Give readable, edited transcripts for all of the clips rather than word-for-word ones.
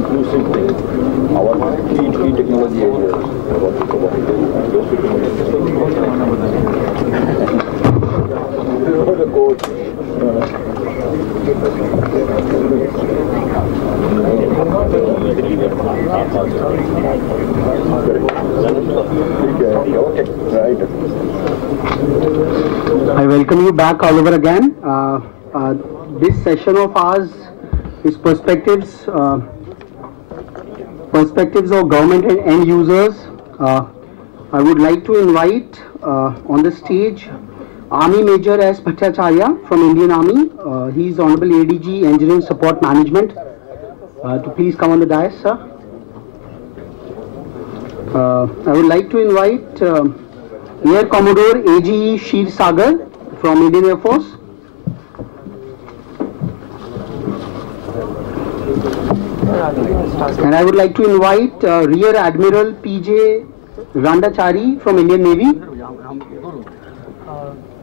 inclusive thing. Our key technology areas. The coach. I welcome you back all over again. This session of ours is perspectives of government and end users. I would like to invite on the stage Army Major S. Bhattacharya from Indian Army. He is Honorable ADG Engineering Support Management. To please come on the dais, sir. I would like to invite Air Commodore AGE Sheer Sagar from Indian Air Force. And I would like to invite Rear Admiral PJ Randachari from Indian Navy.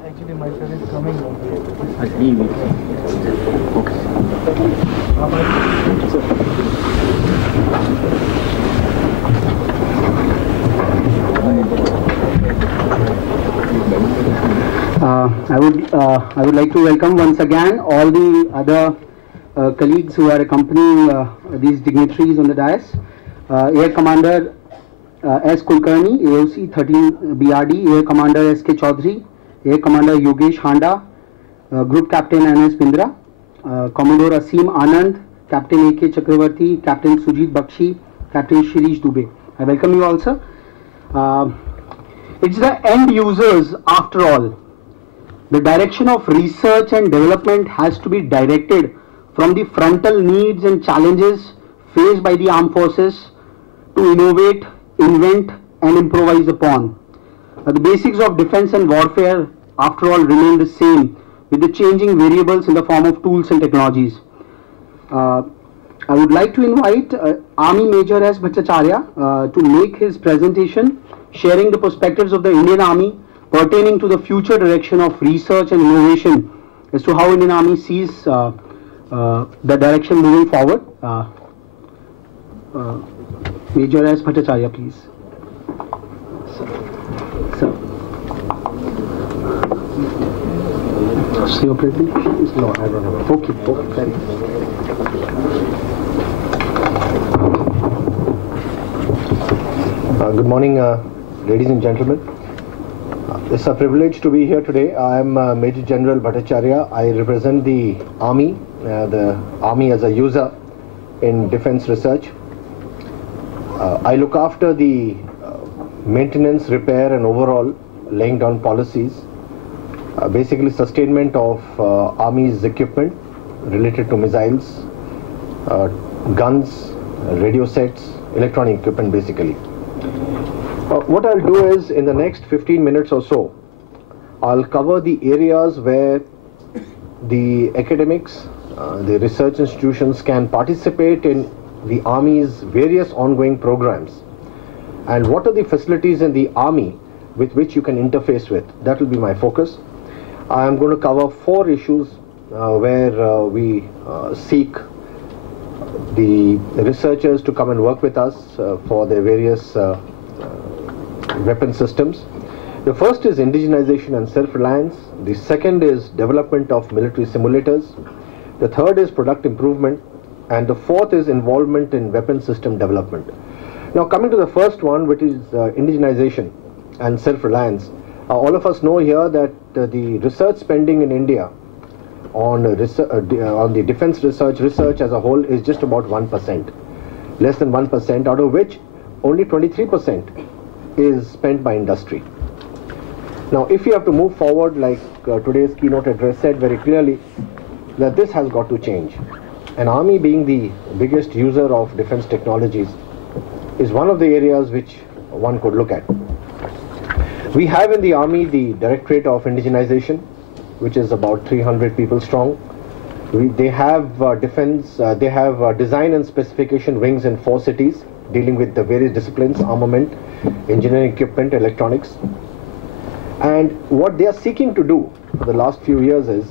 Actually, my son is coming. I would like to welcome once again all the other colleagues who are accompanying these dignitaries on the dais. Air Commander S. Kulkarni, AOC 13 BRD, Air Commander S. K. Chaudhary, Air Commander Yogesh Handa, Group Captain N.S. Pindra, Commodore Asim Anand, Captain A.K. Chakravarti, Captain Sujit Bakshi, Captain Shirish Dubey. I welcome you all, sir. It's the end users after all. The direction of research and development has to be directed from the frontal needs and challenges faced by the armed forces to innovate, invent and improvise upon. The basics of defense and warfare after all remain the same with the changing variables in the form of tools and technologies. I would like to invite Army Major S. Bhattacharya to make his presentation sharing the perspectives of the Indian Army pertaining to the future direction of research and innovation as to how Indian Army sees the direction moving forward. Major S. Bhattacharya, please. Sir. So your presentation is no, I don't know. Okay, very good. Good morning, ladies and gentlemen. It's a privilege to be here today. I am Major General Bhattacharya. I represent the Army as a user in defense research. I look after the maintenance, repair and overall laying down policies, basically sustainment of Army's equipment related to missiles, guns, radio sets, electronic equipment basically. What I'll do is in the next 15 minutes or so, I'll cover the areas where the academics, the research institutions can participate in the Army's various ongoing programs and what are the facilities in the Army with which you can interface with. That will be my focus. I am going to cover 4 issues where we seek the researchers to come and work with us for their various weapon systems. The first is indigenization and self-reliance. The second is development of military simulators. The third is product improvement. And the fourth is involvement in weapon system development. Now coming to the first one, which is indigenization and self-reliance. All of us know here that the research spending in India on the defense research as a whole is just about 1%. Less than 1%, out of which only 23% is spent by industry. Now if you have to move forward, like today's keynote address said very clearly, that this has got to change. And Army, being the biggest user of defense technologies, is one of the areas which one could look at. We have in the Army the Directorate of Indigenization, which is about 300 people strong. They have design and specification wings in 4 cities, dealing with the various disciplines: armament, engineering equipment, electronics. And what they are seeking to do for the last few years is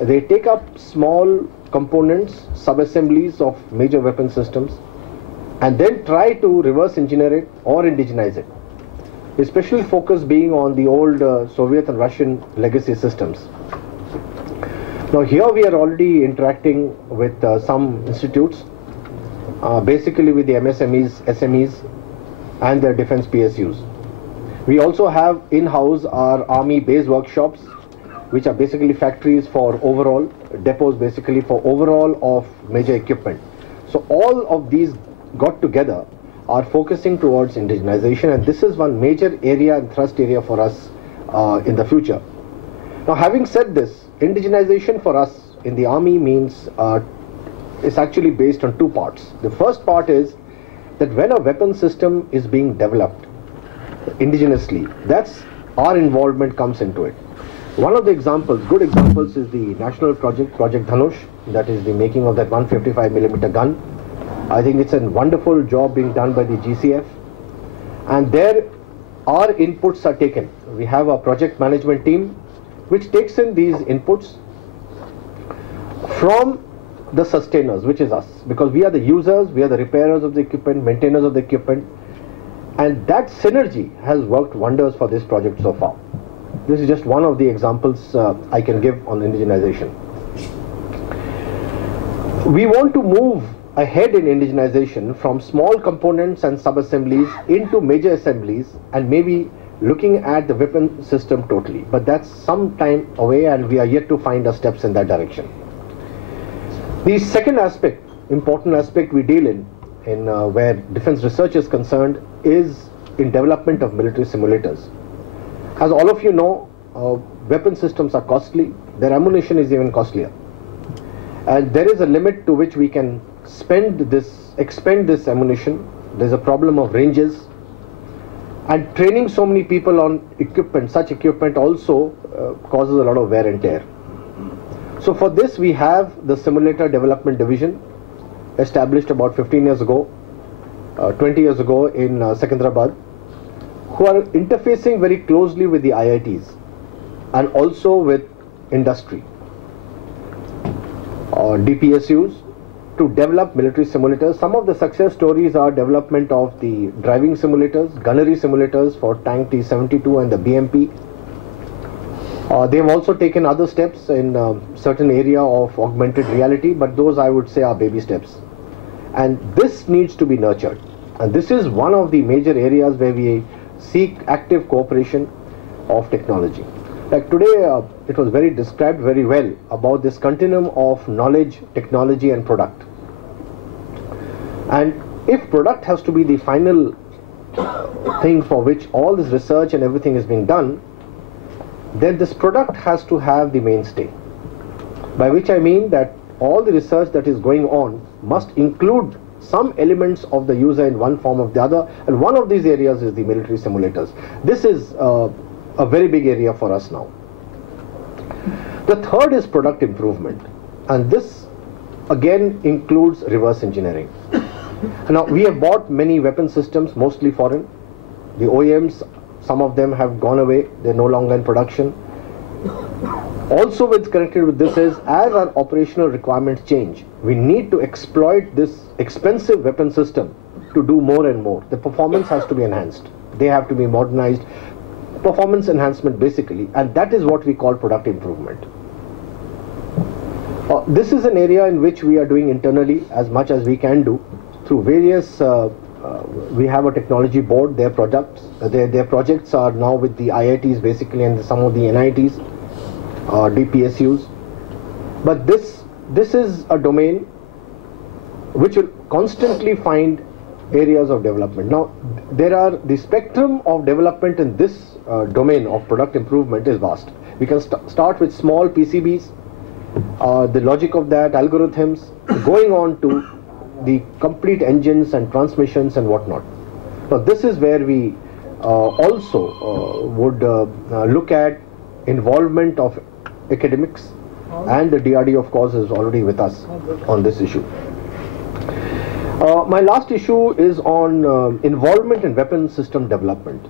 they take up small components, sub-assemblies of major weapon systems, and then try to reverse engineer it or indigenize it. Especially focus being on the old Soviet and Russian legacy systems. Now here we are already interacting with some institutes, basically with the MSMEs, SMEs and their defense PSUs. We also have in-house our army base workshops, which are basically factories for overall, depots basically for overall of major equipment. So all of these got together are focusing towards indigenization, and this is one major area and thrust area for us in the future. Now having said this, indigenization for us in the army means it's actually based on two parts. The first part is that when a weapon system is being developed indigenously, that's our involvement comes into it. One of the examples, good examples, is the national project, Project Dhanush, that is the making of that 155mm gun. I think it's a wonderful job being done by the GCF, and there our inputs are taken. We have a project management team which takes in these inputs from the sustainers, which is us, because we are the users, we are the repairers of the equipment, maintainers of the equipment, and that synergy has worked wonders for this project so far. This is just one of the examples I can give on indigenization. We want to move ahead in indigenization from small components and sub-assemblies into major assemblies, and maybe looking at the weapon system totally. But that's some time away, and we are yet to find our steps in that direction. The second aspect, important aspect we deal in where defense research is concerned, is in development of military simulators. As all of you know, weapon systems are costly, their ammunition is even costlier. And there is a limit to which we can expend this ammunition. There's a problem of ranges, and training so many people on equipment, such equipment also causes a lot of wear and tear. So for this we have the simulator development division, established about 15 years ago, 20 years ago in Secunderabad, who are interfacing very closely with the IITs and also with industry, DPSUs, to develop military simulators. Some of the success stories are development of the driving simulators, gunnery simulators for tank T-72 and the BMP. They have also taken other steps in certain area of augmented reality, but those I would say are baby steps. And this needs to be nurtured. And this is one of the major areas where we seek active cooperation of technology. Like today, it was described very well about this continuum of knowledge, technology and product. And if product has to be the final thing for which all this research and everything is being done, then this product has to have the mainstay. By which I mean that all the research that is going on must include some elements of the user in one form or the other, and one of these areas is the military simulators. This is a very big area for us now. The third is product improvement, and this again includes reverse engineering. Now we have bought many weapon systems, mostly foreign. The OEMs, some of them have gone away, they're no longer in production. Also connected with this is, as our operational requirements change, we need to exploit this expensive weapon system to do more and more. The performance has to be enhanced, they have to be modernized, performance enhancement basically, and that is what we call product improvement. This is an area in which we are doing internally as much as we can do through various we have a technology board. Their projects are now with the IITs basically, and some of the NITs, DPSUs. But this is a domain which will constantly find areas of development. Now the spectrum of development in this domain of product improvement is vast. We can start with small PCBs, the logic of that, algorithms, going on to the complete engines and transmissions and whatnot. Now this is where we also would look at involvement of academics, and the DRDO of course is already with us on this issue. My last issue is on involvement in weapon system development.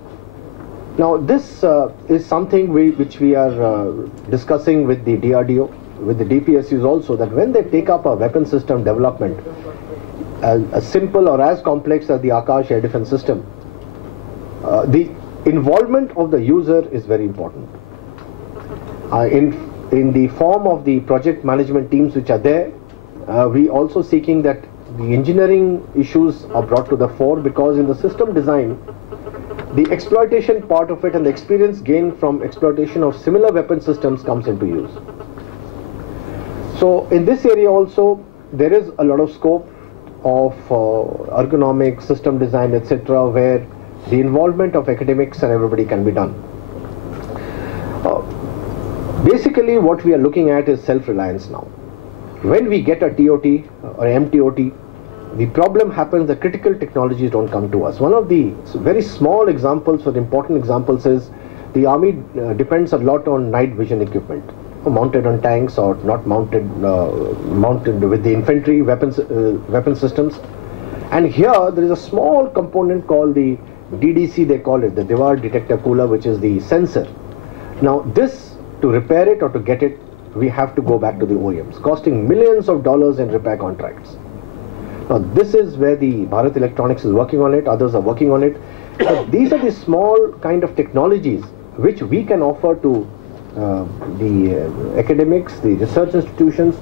Now this is something which we are discussing with the DRDO, with the DPSUs also, that when they take up a weapon system development, as simple or as complex as the Akash air defense system, the involvement of the user is very important. In the form of the project management teams which are there, we also seeking that the engineering issues are brought to the fore, because in the system design, the exploitation part of it and the experience gained from exploitation of similar weapon systems comes into use. So in this area also, there is a lot of scope of ergonomic system design, etc., where the involvement of academics and everybody can be done. Basically what we are looking at is self-reliance now. When we get a TOT or MTOT, the problem happens that critical technologies don't come to us. One of the very small examples, or important examples, is the army depends a lot on night vision equipment, mounted on tanks or not mounted, mounted with the infantry weapon systems. And here there is a small component called the DDC, they call it, the Dewar Detector Cooler, which is the sensor. Now this, to repair it or to get it, we have to go back to the OEMs, costing millions of dollars in repair contracts. Now this is where the Bharat Electronics is working on it, others are working on it. But these are the small kind of technologies which we can offer to the academics, the research institutions,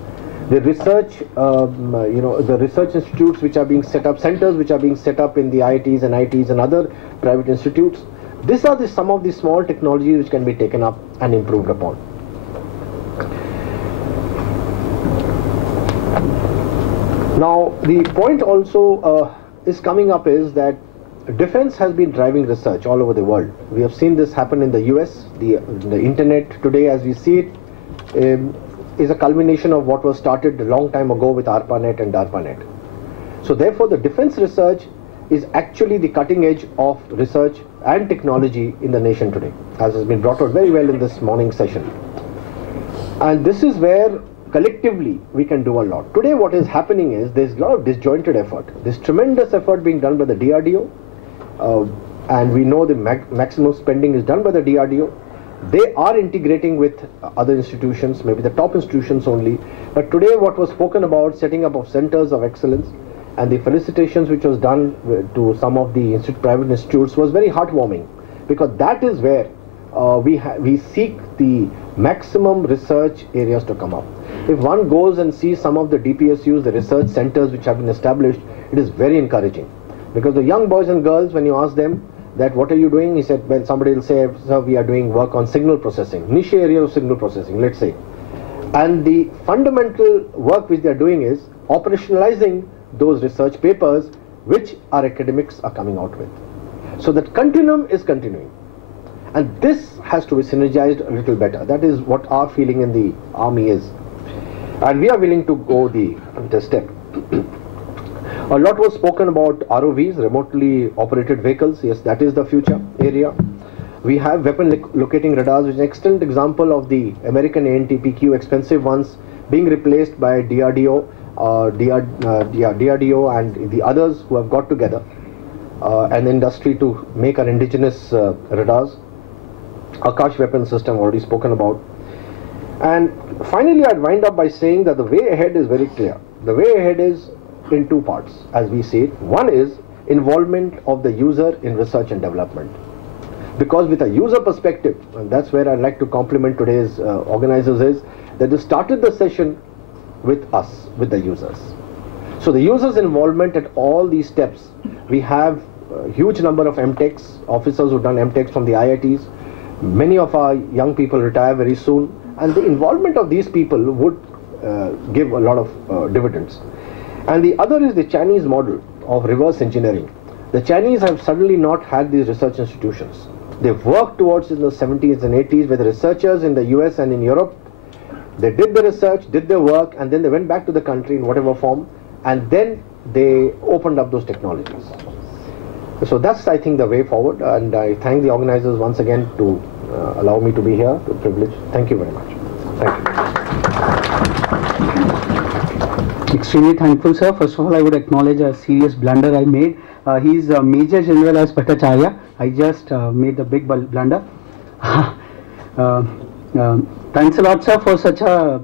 the research, the research institutes which are being set up, centers which are being set up in the IITs and ITs and other private institutes. These are some of the small technologies which can be taken up and improved upon. Now the point also is coming up is that defense has been driving research all over the world. We have seen this happen in the US. The internet today, as we see it, is a culmination of what was started a long time ago with ARPANET and DARPANET. So therefore the defense research is actually the cutting edge of research and technology in the nation today, as has been brought out very well in this morning session. And this is where collectively we can do a lot. Today what is happening is there's a lot of disjointed effort. There's tremendous effort being done by the DRDO, and we know the maximum spending is done by the DRDO. They are integrating with other institutions, maybe the top institutions only. But today what was spoken about, setting up of centers of excellence, and the felicitations which was done to some of the private institutes was very heartwarming, because that is where we seek the maximum research areas to come up. If one goes and sees some of the DPSUs, the research centers which have been established, it is very encouraging. Because the young boys and girls, when you ask them that what are you doing, he said, well, somebody will say, sir, we are doing work on signal processing, niche area of signal processing, let's say. And the fundamental work which they are doing is operationalizing those research papers which our academics are coming out with. So that continuum is continuing. And this has to be synergized a little better. That is what our feeling in the army is. And we are willing to go the step. A lot was spoken about ROVs, remotely operated vehicles. Yes, that is the future area. We have weapon locating radars, which is an excellent example of the American ANTPQ, expensive ones, being replaced by DRDO, DRDO and the others who have got together, an industry to make our indigenous radars. Akash weapon system already spoken about. And finally I'd wind up by saying that the way ahead is very clear. The way ahead is in two parts as we see it. One is involvement of the user in research and development. Because with a user perspective, and that's where I'd like to compliment today's organizers, is that they started the session with us, with the users. So the users' involvement at all these steps. We have a huge number of MTechs, officers who've done MTechs from the IITs. Many of our young people retire very soon, and the involvement of these people would give a lot of dividends. And the other is the Chinese model of reverse engineering. The Chinese have suddenly not had these research institutions. They've worked towards in the 70s and 80s where the researchers in the US and in Europe, they did the research, did their work, and then they went back to the country in whatever form, and then they opened up those technologies. So that's, I think, the way forward, and I thank the organizers once again to allow me to be here, the privilege. Thank you very much. Thank you. Extremely thankful, sir. First of all, I would acknowledge a serious blunder I made. He's Major General as Bhattacharya. I just made a big blunder. Thanks a lot, sir, for such a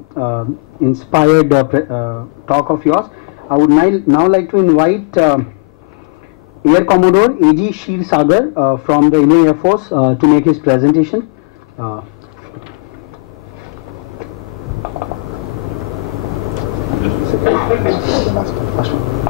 inspired talk of yours. I would now like to invite Air Commodore A.G. Sheer Sagar from the Indian Air Force to make his presentation. Just a second. The last one.